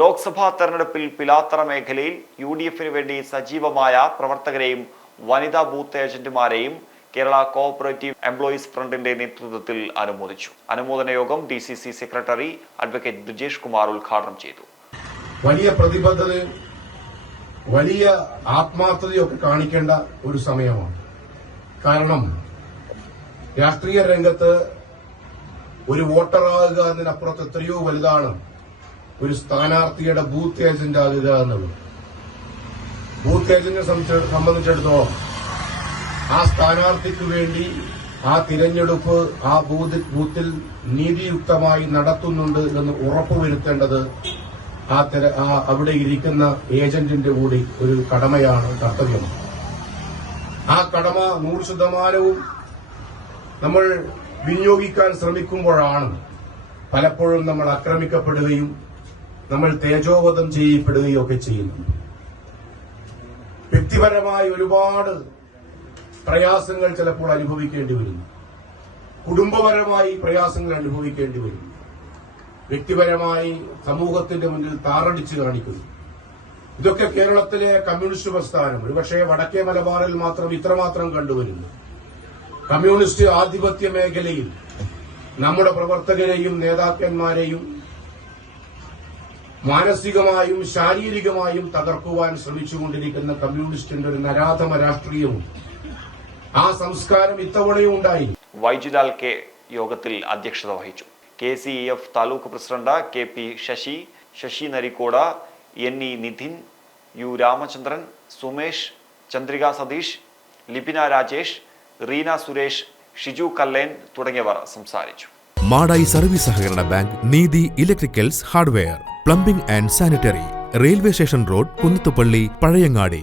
ലോക്സഭാ തെരഞ്ഞെടുപ്പിൽ പിലാത്തറ മേഖലയിൽ U D എഫിന് വേണ്ടി സജീവമായ പ്രവർത്തകരെയും വനിതാ ബൂത്ത് ഏജന്റുമാരെയും കേരള കോഓപ്പറേറ്റീവ് എംപ്ലോയീസ് ഫ്രണ്ടിന്റെ നേതൃത്വത്തിൽ അനുമോദിച്ചു. അനുമോദന യോഗം D C C secretary advocate Brijesh Kumar ഉദ്ഘാടനം ചെയ്തു. വലിയ പ്രതിബദ്ധതയും വലിയ ആത്മാർത്ഥതയൊക്കെ കാണിക്കേണ്ട ഒരു സമയമാണ്. കാരണം രാഷ്ട്രീയ രംഗത്ത് ഒരു വോട്ടറാകുക എന്നതിനപ്പുറത്ത് എത്രയോ വലുതാണ് ഒരു സ്ഥാനാർത്ഥിയുടെ ബൂത്ത് ഏജന്റ് ആകുക എന്നുള്ളത് ബൂത്ത് ഏജന്റിനെ സംബന്ധിച്ചിടത്തോളം ആ സ്ഥാനാർത്ഥിക്ക് വേണ്ടി ആ തിരഞ്ഞെടുപ്പ് ആ ബൂത്ത് ബൂത്തിൽ നീതിയുക്തമായി നടത്തുന്നുണ്ട് എന്ന് ഉറപ്പുവരുത്തേണ്ടത് ആ തിര ആ അവിടെ ഇരിക്കുന്ന ഏജന്റിന്റെ കൂടി ഒരു കടമയാണ് കർത്തവ്യമാണ്. ആ കടമ നൂറ് ശതമാനവും നമ്മൾ വിനിയോഗിക്കാൻ ശ്രമിക്കുമ്പോഴാണ് പലപ്പോഴും നമ്മൾ ആക്രമിക്കപ്പെടുകയും നമ്മൾ തേജോവധം ചെയ്യപ്പെടുകയൊക്കെ ചെയ്യുന്നു. വ്യക്തിപരമായി ഒരുപാട് പ്രയാസങ്ങൾ ചിലപ്പോൾ അനുഭവിക്കേണ്ടി വരുന്നു. കുടുംബപരമായി പ്രയാസങ്ങൾ അനുഭവിക്കേണ്ടി വരുന്നു. വ്യക്തിപരമായി സമൂഹത്തിന്റെ മുന്നിൽ താറടിച്ച് കാണിക്കുന്നു. ഇതൊക്കെ കേരളത്തിലെ കമ്മ്യൂണിസ്റ്റ് പ്രസ്ഥാനം ഒരുപക്ഷെ വടക്കേ മലബാറിൽ മാത്രം ഇത്രമാത്രം കണ്ടുവരുന്നു. കമ്മ്യൂണിസ്റ്റ് ആധിപത്യ മേഖലയിൽ നമ്മുടെ പ്രവർത്തകരെയും നേതാക്കന്മാരെയും മാനസികമായും ശാരീരികമായും തകർക്കുവാൻ ശ്രമിച്ചുകൊണ്ടിരിക്കുന്ന കമ്മ്യൂണിസ്റ്റിന്റെ ഒരു നരാധമ രാഷ്ട്രീയവും ആ സംസ്കാരം ഇത്തവണയും ഉണ്ടായി. വൈജുലാൽ കെ യോഗത്തിൽ അധ്യക്ഷത വഹിച്ചു. K C E F taluk president K P Sasi Sasi Narikkoda N E Nidhin U Ramachandran Sumesh Chandrika Satheesh Lipina Rajesh Reena Suresh Shiju Kallen തുടങ്ങിയവർ സംസാരിച്ചു. മാടായി സർവീസ് സഹകരണ bank Neethi electricals hardware. Plumbing and sanitary railway station road Kunnathupally Pazhayangadi.